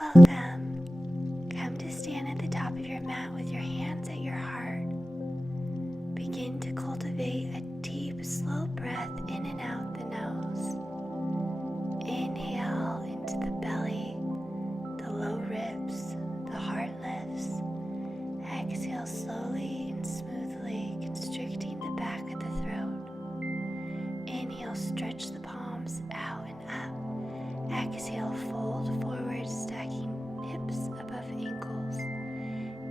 Welcome. Come to stand at the top of your mat with your hands at your heart. Begin to cultivate a deep, slow breath in and out the nose. Inhale into the belly, the low ribs, the heart lifts. Exhale slowly and smoothly, constricting the back of the throat. Inhale, stretch the palms out and up. Exhale, fold forward, stacking hips above ankles.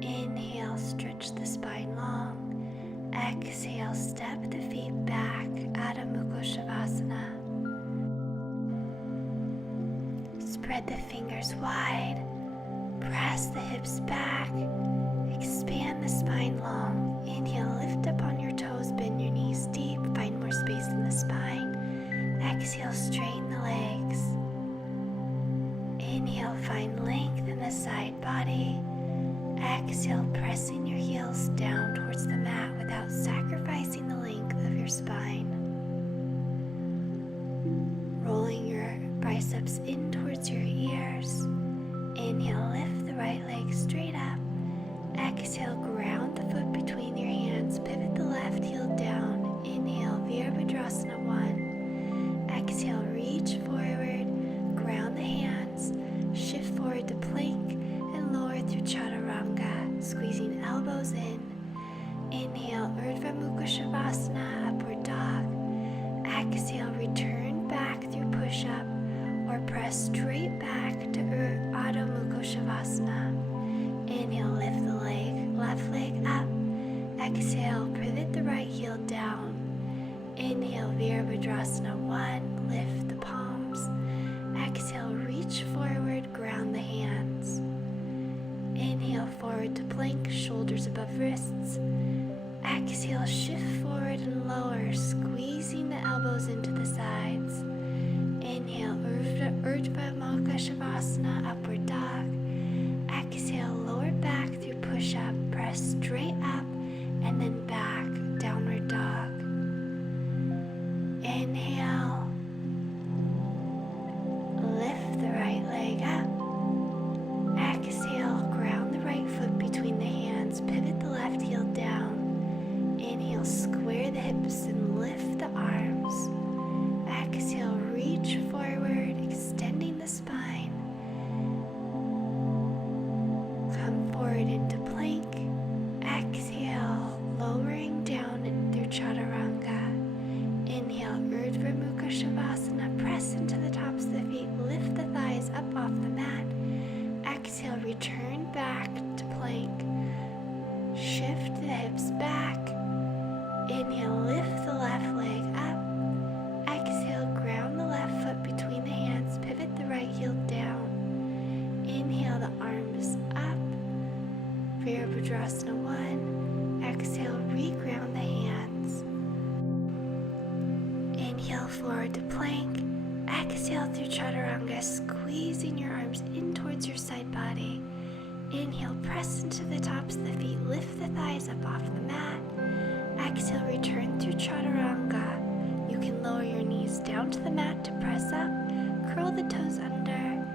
Inhale, stretch the spine long. Exhale, step the feet back, Adho Mukha Shavasana. Spread the fingers wide, press the hips back, expand the spine long. Inhale, lift up on your toes, bend your knees deep, find more space in the spine. Exhale, straighten the legs. Inhale, find length in the side body. Exhale, pressing your heels down towards the mat without sacrificing the length of your spine. Rolling your biceps in towards your ears. Inhale, lift the right leg straight up. Exhale, ground the foot between your hands. Pivot the left heel down. Inhale, Virabhadrasana 1. Exhale, reach forward, ground the hands. Shift forward to plank and lower through chaturanga, squeezing elbows in. Inhale, Urdhva Mukha Shavasana, upward dog. Exhale, return back through push-up or press straight back to Adho Mukha Shavasana. Inhale, lift the left leg up. Exhale, pivot the right heel down. Inhale, Virabhadrasana 1, lift the palms. Exhale, reach forward, ground the hands. Inhale, forward to plank, shoulders above wrists. Exhale, shift forward and lower, squeezing the elbows into the sides. Inhale, Urdhva Mukha Shavasana, upward dog. Exhale, lower back through push-up, press straight up and then back, downward dog. Inhale, lift the right leg up. Exhale, ground the right foot between the hands, pivot the left heel down. Inhale, square the hips and lift the arms. Exhale, reach forward, extending the spine. Come forward into plank. Exhale, lowering down through chaturanga. Inhale, Urdhva Mukha Shavasana, press into the tops of the feet, lift the thighs up off the mat. Exhale, return back to plank. Shift the hips back. Inhale, lift the left leg up. Exhale, ground the left foot between the hands, pivot the right heel down. Inhale, the arms up. Virabhadrasana 1. Exhale, reground the hands. Inhale, forward to plank. Exhale through chaturanga, squeezing your arms in towards your side body. Inhale, press into the tops of the feet, lift the thighs up off the mat. Exhale, return through chaturanga. You can lower your knees down to the mat to press up. Curl the toes under.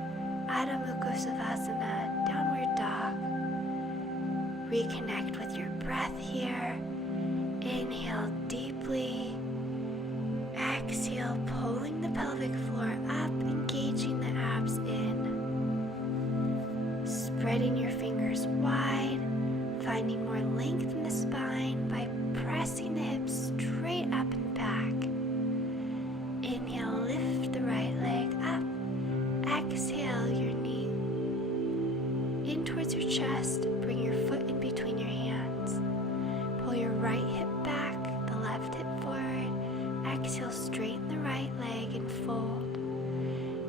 Adho Mukha Shavasana, downward dog. Reconnect with your breath here. Inhale deeply. Exhale, pulling the pelvic floor up, engaging the abs in. Spreading your fingers wide, finding more length in the spine by pressing the hips straight up and back. Inhale, lift the right leg up. Exhale, your knee in towards your chest. Bring your foot in between your hands. Pull your right hip back, the left hip forward. Exhale, straighten the right leg and fold.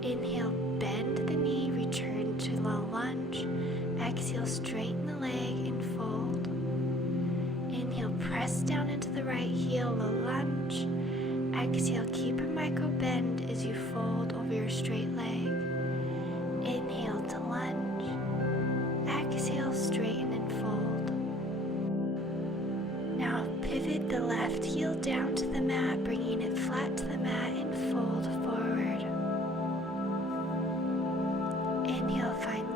Inhale, bend the knee, return to low lunge. Exhale, straighten the leg and fold. Inhale, press down into the right heel, low lunge. Exhale, keep a micro bend as you fold over your straight leg. Inhale to lunge. Exhale, straighten and fold. Now pivot the left heel down to the mat, bringing it flat to the mat and fold forward. Inhale, find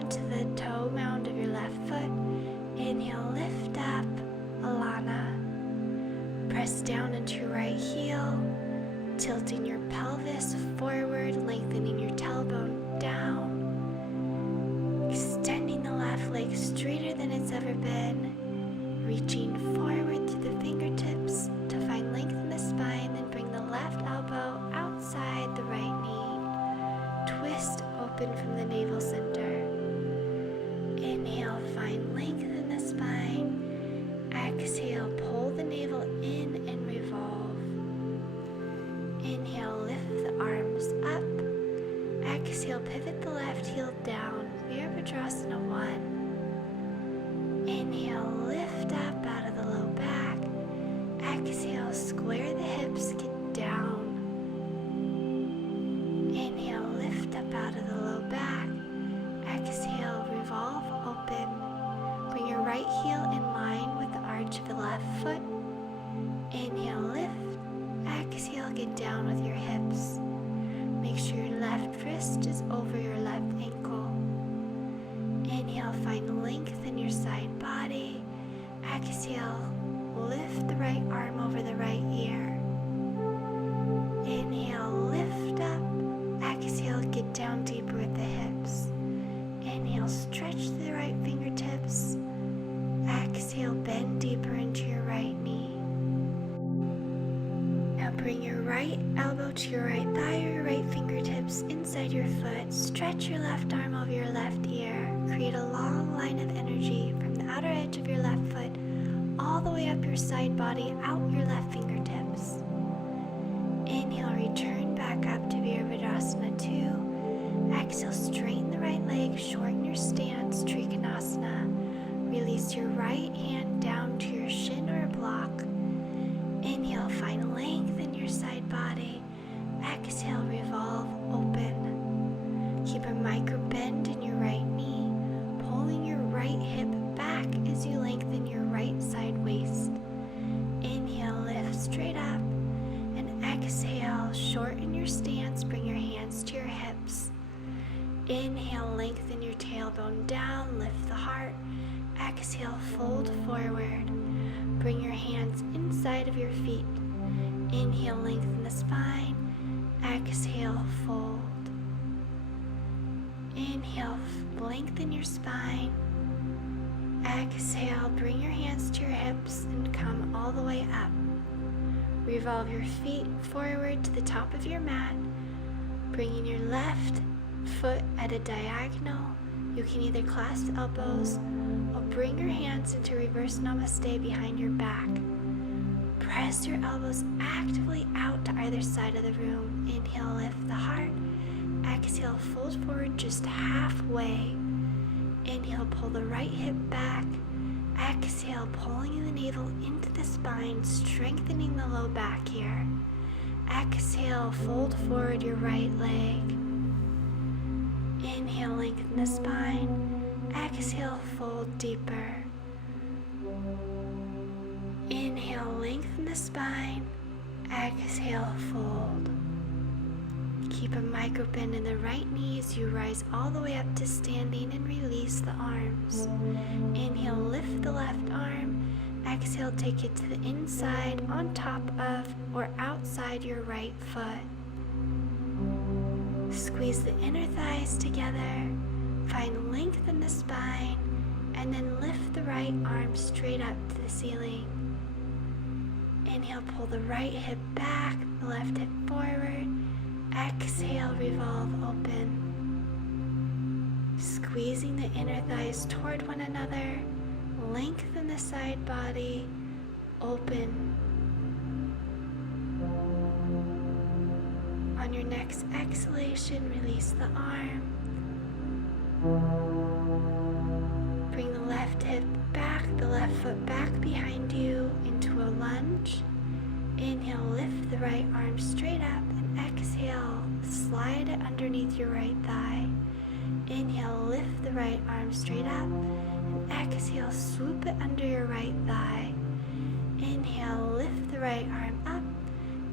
onto the toe mound of your left foot. Inhale, lift up, Alana. Press down into your right heel, tilting your pelvis forward, lengthening your tailbone down, extending the left leg straighter than it's ever been, reaching forward through the fingertips to find length in the spine, then bring the left elbow outside the right knee. Twist open from the navel center. Inhale, find length in the spine. Exhale, pull the navel in and revolve. Inhale, lift the arms up. Exhale, pivot the left heel down. Virabhadrasana 1. Inhale, lift up out of the low back. Exhale, square the hips, get down. Inhale, lift up out of the low back. Exhale, revolve open. Bring your right heel in line with the arch of the left foot. Inhale, lift. Exhale, get down with your hips. Make sure your left wrist is over your left ankle. Inhale, find length in your side body. Exhale, lift the right arm over the right ear. Inhale, lift up. Exhale, get down deeper with the hips. Inhale, stretch the right fingertips. Exhale, bend deeper into your right knee. Now bring your right elbow to your right thigh or your right fingertips inside your foot. Stretch your left arm over your left ear. Create a long line of energy from the outer edge of your left foot all the way up your side body, out your left fingertips. Inhale, return back up to Virabhadrasana 2. Exhale, straighten the right leg, shorten your stance, Trikonasana. Release your right hand down to your shin or a block. Inhale, find length in your side body. Exhale, revolve open. Keep a micro bend in your right knee, pulling your right hip back as you lengthen your right side waist. Inhale, lift straight up, and exhale, shorten your stance, bring your hands to your hips. Inhale, lengthen your tailbone down, lift the heart. Exhale, fold forward. Bring your hands inside of your feet. Inhale, lengthen the spine. Exhale, fold. Inhale, lengthen your spine. Exhale, bring your hands to your hips and come all the way up. Revolve your feet forward to the top of your mat, bringing your left foot at a diagonal. You can either clasp elbows or bring your hands into reverse namaste behind your back. Press your elbows actively out to either side of the room. Inhale, lift the heart. Exhale, fold forward just halfway. Inhale, pull the right hip back. Exhale, pulling the navel into the spine, strengthening the low back here. Exhale, fold forward your right leg. Inhale, lengthen the spine. Exhale, fold deeper. Inhale, lengthen the spine. Exhale, fold. Keep a micro bend in the right knee as you rise all the way up to standing and release the arms. Inhale, lift the left arm. Exhale, take it to the inside, on top of or outside your right foot. Squeeze the inner thighs together. Find length in the spine, and then lift the right arm straight up to the ceiling. Inhale, pull the right hip back, the left hip forward. Exhale, revolve open. Squeezing the inner thighs toward one another. Lengthen the side body. Open. On your next exhalation, release the arm. Bring the left hip back, the left foot back behind you into a lunge. Inhale, lift the right arm straight up, and exhale, slide it underneath your right thigh. Inhale, lift the right arm straight up, and exhale, swoop it under your right thigh. Inhale, lift the right arm up.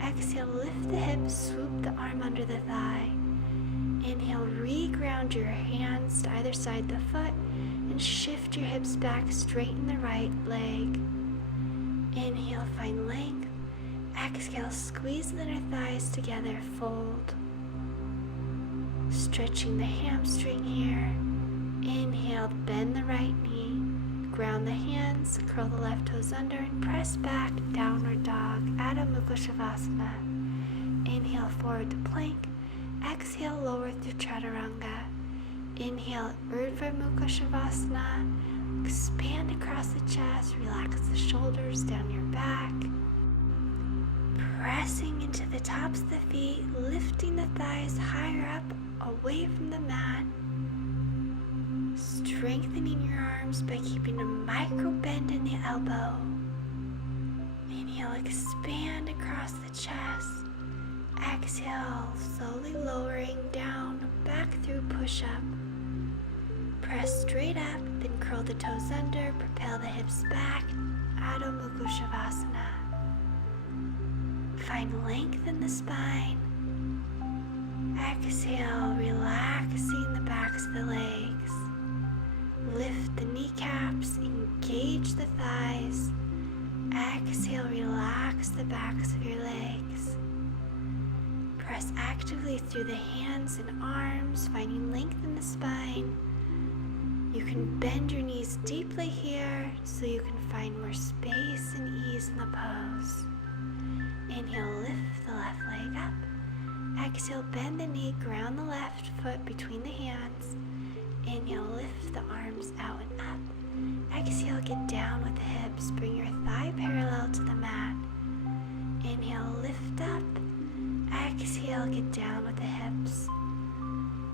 Exhale, lift the hip, swoop the arm under the thigh. Inhale, re-ground your hands to either side of the foot and shift your hips back, straighten the right leg. Inhale, find length. Exhale, squeeze the inner thighs together, fold. Stretching the hamstring here. Inhale, bend the right knee. Ground the hands, curl the left toes under and press back, downward dog, Adho Mukha Shavasana. Inhale, forward to plank. Exhale, lower through Chaturanga. Inhale, Urdhva Mukha Shavasana. Expand across the chest, relax the shoulders down your back. Pressing into the tops of the feet, lifting the thighs higher up, away from the mat. Strengthening your arms by keeping a micro bend in the elbow. Inhale, expand across the chest. Exhale, slowly lowering down, back through push-up. Press straight up, then curl the toes under, propel the hips back, Adho Mukha Shavasana. Find length in the spine. Exhale, relaxing the backs of the legs. Lift the kneecaps, engage the thighs. Exhale, relax the backs of your legs. Press actively through the hands and arms, finding length in the spine. You can bend your knees deeply here so you can find more space and ease in the pose. Inhale, lift the left leg up. Exhale, bend the knee, ground the left foot between the hands. Inhale, lift the arms out and up. Exhale, get down with the hips. Bring your thigh parallel to the mat. Inhale, lift up. Exhale, get down with the hips.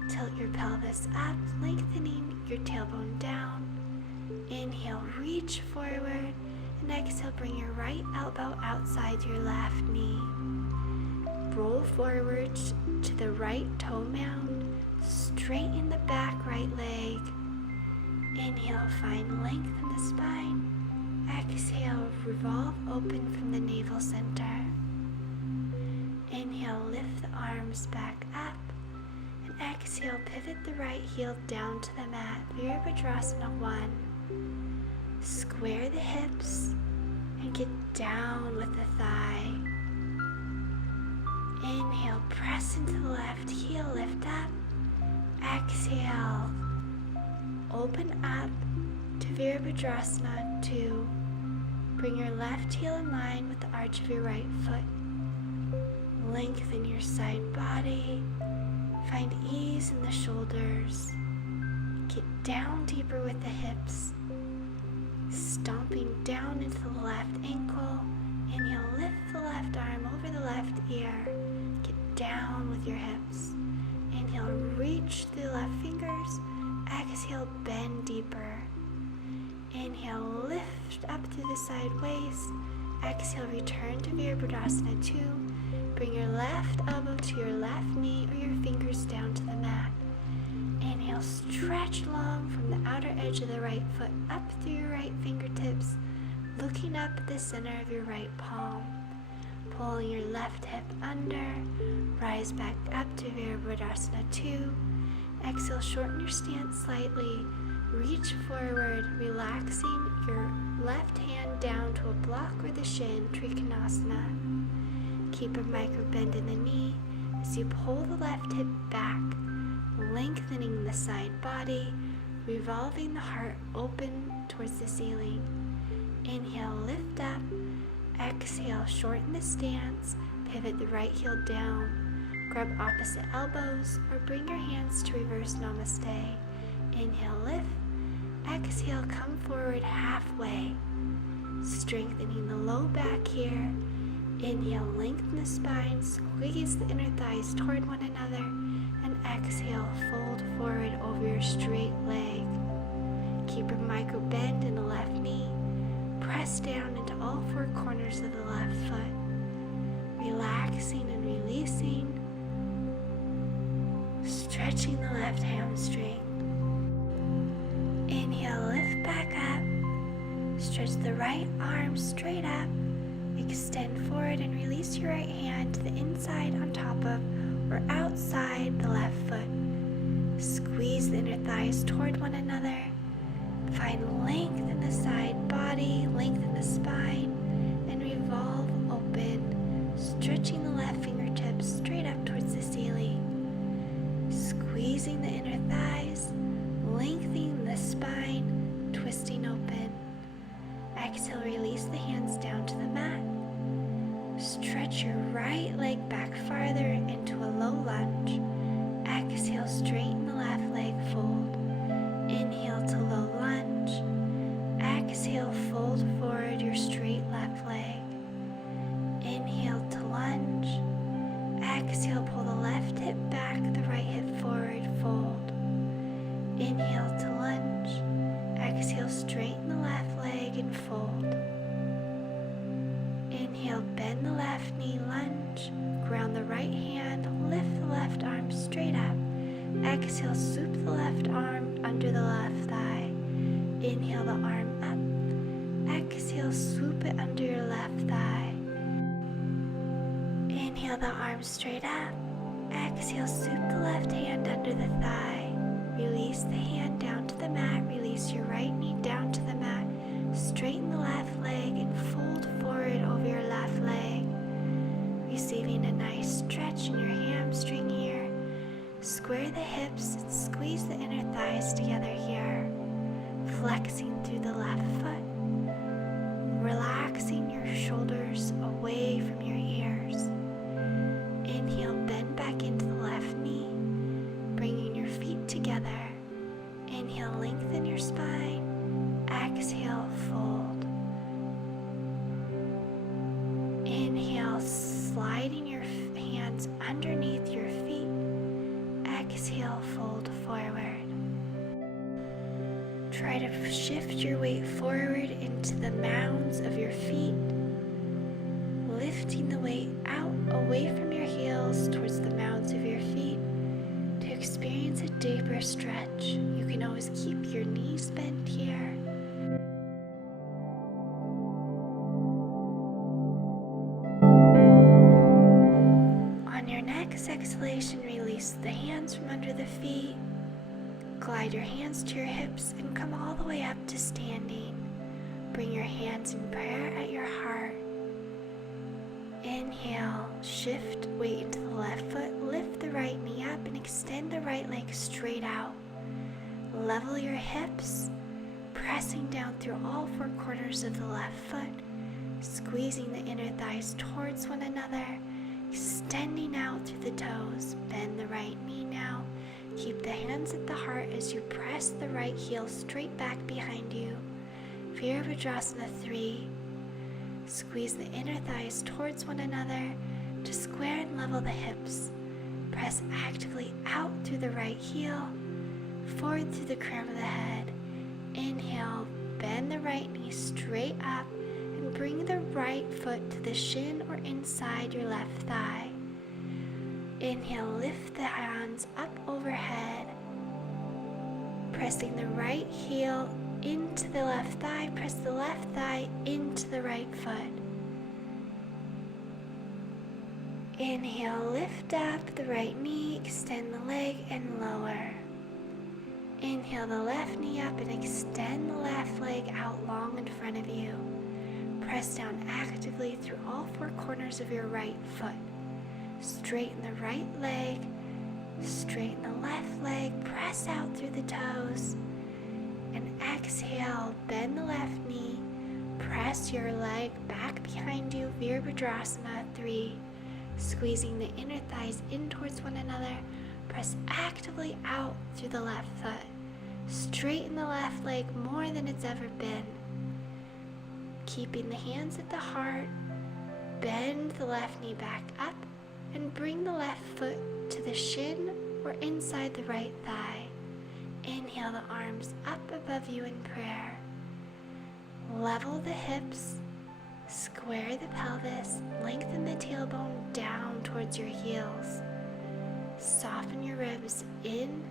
Tilt your pelvis up, lengthening your tailbone down. Inhale, reach forward. And exhale, bring your right elbow outside your left knee. Roll forward to the right toe mound. Straighten the back right leg. Inhale, find length in the spine. Exhale, revolve open from the navel center. Inhale, lift the arms back up. And exhale, pivot the right heel down to the mat. Virabhadrasana 1. Square the hips and get down with the thigh. Inhale, press into the left heel, lift up. Exhale, open up to Virabhadrasana 2. Bring your left heel in line with the arch of your right foot. Lengthen your side body. Find ease in the shoulders. Get down deeper with the hips. Stomping down into the left ankle. Inhale, lift the left arm over the left ear. Get down with your hips. Inhale, reach through the left fingers. Exhale, bend deeper. Inhale, lift up through the side waist. Exhale, return to Virabhadrasana 2. Bring your left elbow to your left knee or your fingers down to the mat. Inhale, stretch long from the outer edge of the right foot up through your right fingertips, looking up at the center of your right palm. Pulling your left hip under, rise back up to Virabhadrasana 2. Exhale, shorten your stance slightly. Reach forward, relaxing your left hand down to a block or the shin, Trikonasana. Keep a micro bend in the knee as you pull the left hip back, lengthening the side body, revolving the heart open towards the ceiling. Inhale, lift up. Exhale, shorten the stance, pivot the right heel down. Grab opposite elbows or bring your hands to reverse namaste. Inhale, lift. Exhale, come forward halfway. Strengthening the low back here. Inhale, lengthen the spine, squeeze the inner thighs toward one another, and exhale, fold forward over your straight leg. Keep a micro bend in the left knee. Press down into all four corners of the left foot. Relaxing and releasing. Stretching the left hamstring. Inhale, lift back up. Stretch the right arm straight up. Extend forward and release your right hand to the inside on top of or outside the left foot. Squeeze the inner thighs toward one another. Find length in the side body, length in the spine, and revolve open, stretching the left fingertips straight up towards the ceiling. Squeezing the inner thighs, lengthening the spine, twisting open. Exhale, release the hands down to the mat. Stretch your right leg back farther into a low lunge. Exhale, straighten the left leg, fold. Inhale to low lunge. Exhale, fold forward your straight left leg. Inhale to lunge. Exhale, pull the left hip back, the right hip forward, fold. Inhale to lunge. Exhale, straighten the left leg and fold. Inhale, bend the left knee, lunge. Ground the right hand, lift the left arm straight up. Exhale, swoop the left arm under the left thigh. Inhale the arm up. Exhale, swoop it under your left thigh. Inhale the arm straight up. Exhale, swoop the left hand under the thigh. Release the hand down to the mat. Release your right knee down to the mat. Straighten the left leg and fold forward over your left leg. Receiving a nice stretch in your hamstring here. Square the hips and squeeze the inner thighs together here. Flexing through the left foot. Relaxing your shoulders away from your ears. Inhale, bend back into the left knee, bringing your feet together. Inhale, lengthen your spine. Exhale, fold. Inhale, sliding your hands underneath your feet. Exhale, fold forward. Try to shift your weight forward into the mounds of your feet, lifting the weight out away from your heels towards the mounds of your feet to experience a deeper stretch. You can always keep your knees bent here. On your next exhalation, release the hands from under the feet. Glide your hands to your hips and come all the way up to standing. Bring your hands in prayer at your heart. Inhale, shift weight into the left foot, lift the right knee up and extend the right leg straight out. Level your hips, pressing down through all four corners of the left foot, squeezing the inner thighs towards one another, extending out through the toes. Bend the right knee now. Keep the hands at the heart as you press the right heel straight back behind you. Virabhadrasana 3. Squeeze the inner thighs towards one another to square and level the hips. Press actively out through the right heel, forward through the crown of the head. Inhale, bend the right knee straight up and bring the right foot to the shin or inside your left thigh. Inhale, lift the hands up overhead, pressing the right heel into the left thigh, press the left thigh into the right foot. Inhale, lift up the right knee, extend the leg and lower. Inhale the left knee up and extend the left leg out long in front of you. Press down actively through all four corners of your right foot. Straighten the right leg, straighten the left leg, press out through the toes, and exhale, bend the left knee, press your leg back behind you, Virabhadrasana 3, squeezing the inner thighs in towards one another, press actively out through the left foot, straighten the left leg more than it's ever been, keeping the hands at the heart, bend the left knee back up, and bring the left foot to the shin or inside the right thigh. Inhale the arms up above you in prayer. Level the hips, square the pelvis, lengthen the tailbone down towards your heels. Soften your ribs in.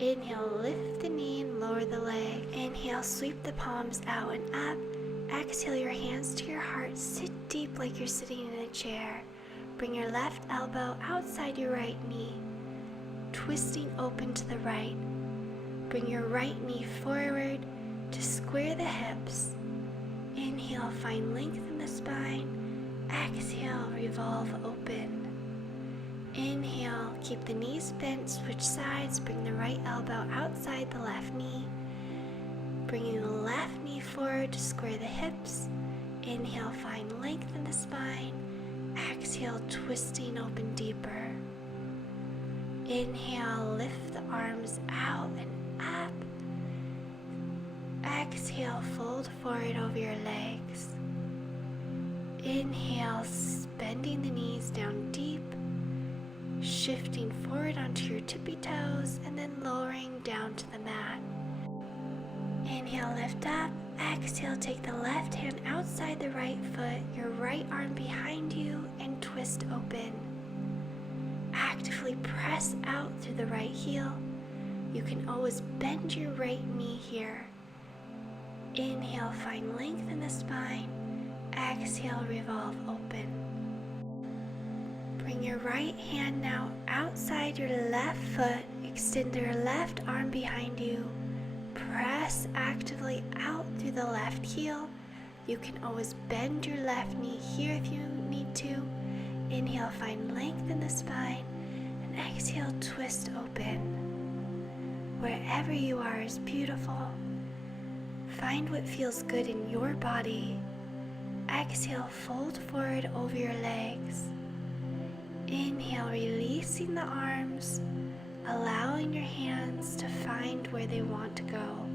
Inhale, lift the knee and lower the leg. Inhale, sweep the palms out and up. Exhale your hands to your heart. Sit deep like you're sitting in a chair. Bring your left elbow outside your right knee, twisting open to the right. Bring your right knee forward to square the hips. Inhale, find length in the spine. Exhale, revolve open. Inhale, keep the knees bent, switch sides. Bring the right elbow outside the left knee. Bringing the left knee forward to square the hips. Inhale, find length in the spine. Exhale, twisting open deeper. Inhale, lift the arms out and up. Exhale, fold forward over your legs. Inhale, bending the knees down deep, shifting forward onto your tippy toes and then lowering down to the mat. Inhale, lift up. Exhale, take the left hand outside the right foot, your right arm behind you, and twist open. Actively press out through the right heel. You can always bend your right knee here. Inhale, find length in the spine. Exhale, revolve open. Bring your right hand now outside your left foot. Extend your left arm behind you. Press actively out through the left heel. You can always bend your left knee here if you need to. Inhale, find length in the spine. And exhale, twist open. Wherever you are is beautiful. Find what feels good in your body. Exhale, fold forward over your legs. Inhale, releasing the arms, allowing your hands to find where they want to go,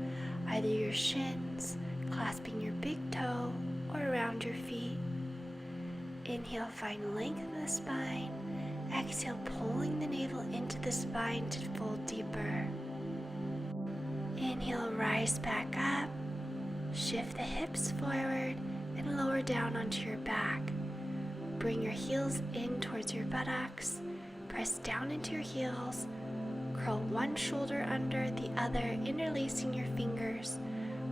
either your shins, clasping your big toe, or around your feet. Inhale, find length in the spine. Exhale, pulling the navel into the spine to fold deeper. Inhale, rise back up. Shift the hips forward and lower down onto your back. Bring your heels in towards your buttocks. Press down into your heels. Curl one shoulder under the other, interlacing your fingers.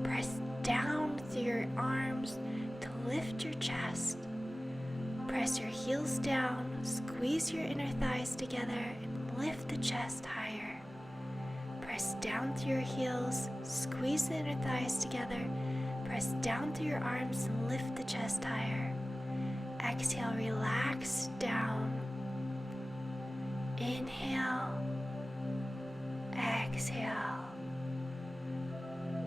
Press down through your arms to lift your chest. Press your heels down, squeeze your inner thighs together, and lift the chest higher. Press down through your heels, squeeze the inner thighs together. Press down through your arms and lift the chest higher. Exhale, relax down. Inhale. Exhale.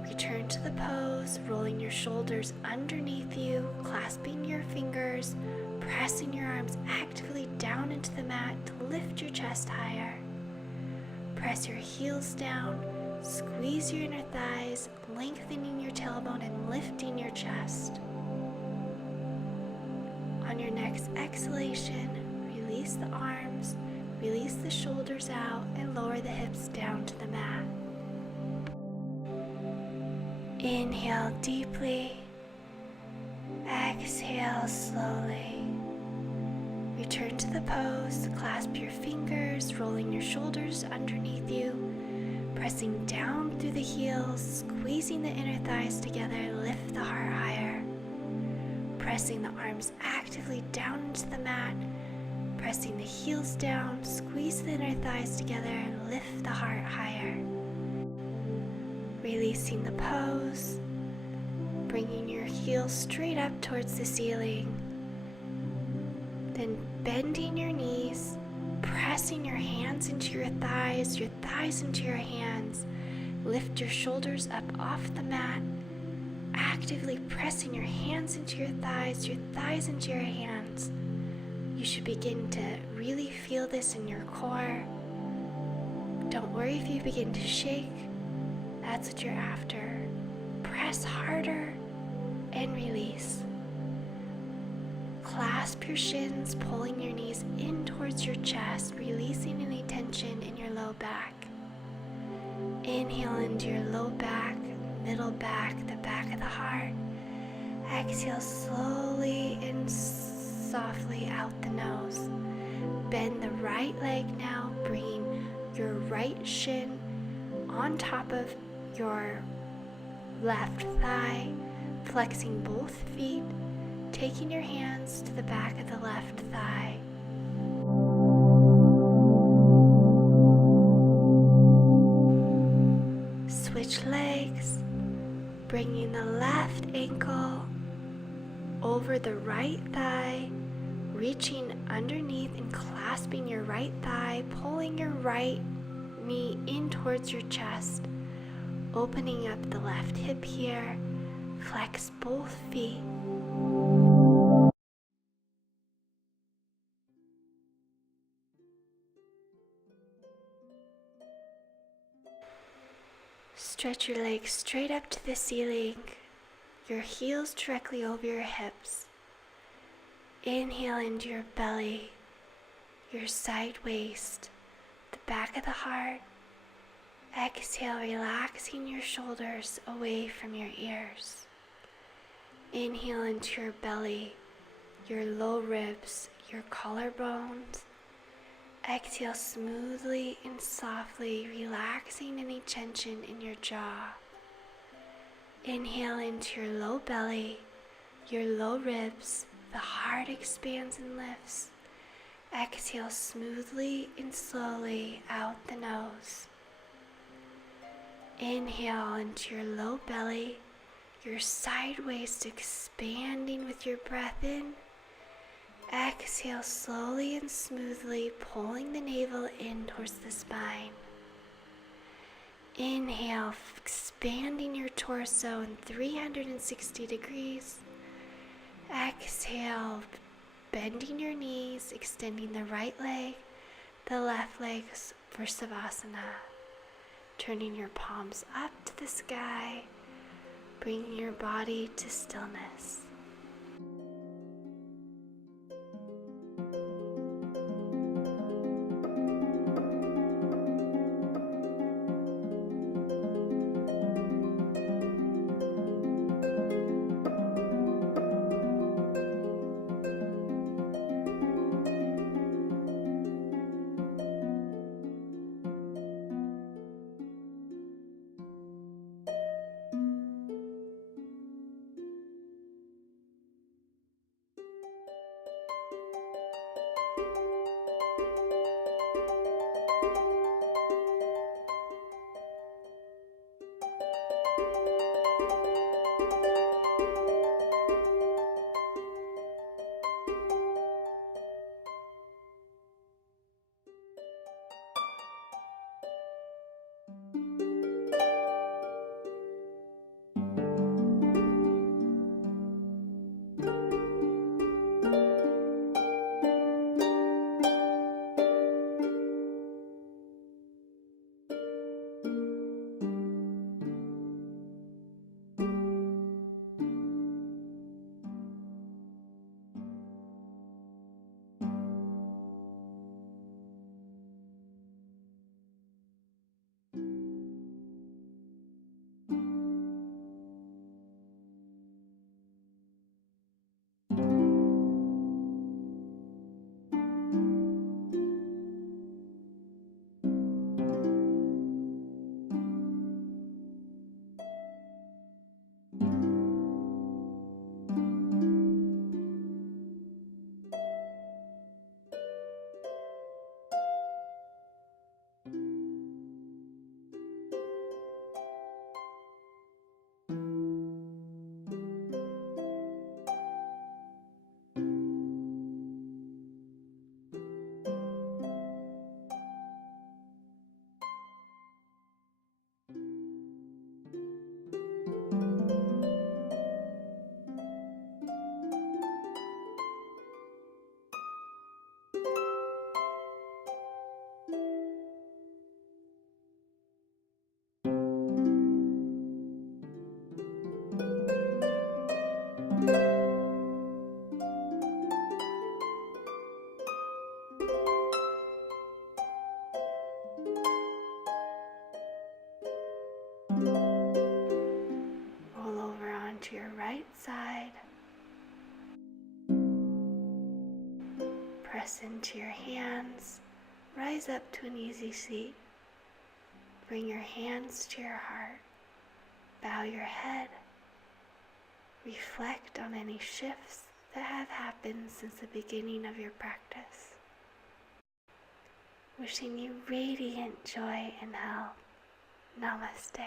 Return to the pose, rolling your shoulders underneath you, clasping your fingers, pressing your arms actively down into the mat to lift your chest higher. Press your heels down, squeeze your inner thighs, lengthening your tailbone and lifting your chest. On your next exhalation, release the arms, release the shoulders out, and lower the hips down to the mat. Inhale deeply, exhale slowly. Return to the pose, clasp your fingers, rolling your shoulders underneath you, pressing down through the heels, squeezing the inner thighs together, lift the heart higher. Pressing the arms actively down into the mat, pressing the heels down, squeeze the inner thighs together, and lift the heart higher. Releasing the pose, bringing your heels straight up towards the ceiling. Then bending your knees, pressing your hands into your thighs into your hands. Lift your shoulders up off the mat, actively pressing your hands into your thighs into your hands. You should begin to really feel this in your core. Don't worry if you begin to shake. That's what you're after. Press harder and release. Clasp your shins, pulling your knees in towards your chest, releasing any tension in your low back. Inhale into your low back, middle back, the back of the heart. Exhale slowly and softly out the nose. Bend the right leg now, bringing your right shin on top of your left thigh, flexing both feet, taking your hands to the back of the left thigh. over the right thigh, reaching underneath and clasping your right thigh, pulling your right knee in towards your chest, opening up the left hip here, flex both feet. Stretch your legs straight up to the ceiling, your heels directly over your hips. Inhale into your belly, your side waist, the back of the heart. Exhale, relaxing your shoulders away from your ears. Inhale into your belly, your low ribs, your collarbones. Exhale smoothly and softly, relaxing any tension in your jaw. Inhale into your low belly, your low ribs, the heart expands and lifts. Exhale smoothly and slowly out the nose. Inhale into your low belly, your side waist expanding with your breath in. Exhale slowly and smoothly, pulling the navel in towards the spine. Inhale, expanding your torso in 360 degrees. Exhale, bending your knees, extending the right leg, the left leg for Savasana. Turning your palms up to the sky, bringing your body to stillness. Roll over onto your right side. Press into your hands. Rise up to an easy seat. Bring your hands to your heart. Bow your head. Reflect on any shifts that have happened since the beginning of your practice. Wishing you radiant joy and health. Namaste.